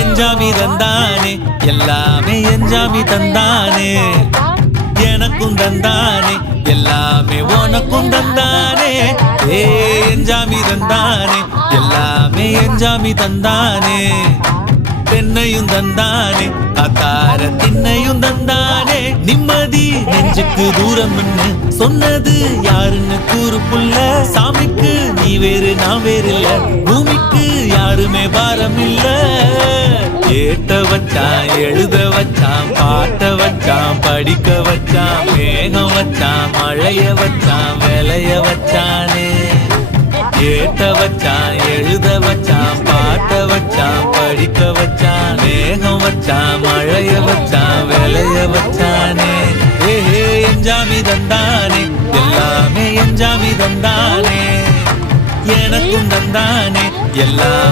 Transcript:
எஞ்சாமி தந்தானே எல்லாமே எஞ்சாமி தந்தானே எனக்கும் தந்தானே எல்லாமே உனக்கும் தந்தானே ஏ எஞ்சாமி தந்தானே எல்லாமே எஞ்சாமி தந்தானே பெண்ணையும் தந்தானே அக்கார திண்ணையும் தந்தானே நிம்மதி நெஞ்சுக்கு தூரம் சொன்னது யாருன்னு கூறு புள்ள சாமிக்கு நீ வேறு நான் வேறு இல்ல பூமிக்கு யாருமே பாரம் இல்ல ஏட்ட வச்சான் எழுத வச்சான் பாட்ட வச்சான் படிக்க வச்சான் மேகம் வச்சான் மழைய வச்சான் விளைய வச்சானே ஏட்ட வச்சான் எழுத வச்சான் பாட்ட வச்சான் படிக்க வச்சான் மேகம் வச்சான் மழைய வச்சான் விளைய வச்சானே ஏஹே எஞ்சாமி தந்தானே எல்லாமே எஞ்சாமி தந்தானே எனக்கும் தந்தானே எல்லாம்